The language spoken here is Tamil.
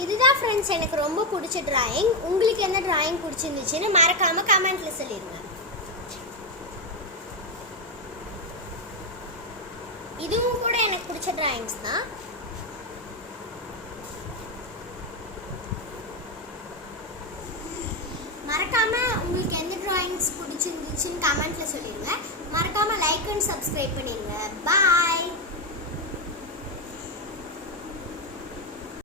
இதுதான் ஃப்ரெண்ட்ஸ் எனக்கு ரொம்ப பிடிச்ச டிராயிங். உங்களுக்கு என்ன டிராயிங் பிடிச்சிருந்துச்சுன்னு மறக்காம கமெண்ட்ல சொல்லிடுங்க. இதுவும் கூட எனக்கு பிடிச்ச டிராயிங்ஸ் தான். மறக்காம உங்களுக்கு எந்த டிராயிங்ஸ் பிடிச்சிருந்துச்சுன்னு கமெண்ட்ல சொல்லிடுங்க. மறக்காம லைக் அண்ட் சப்ஸ்கிரைப் பண்ணிடுங்க. பாய்.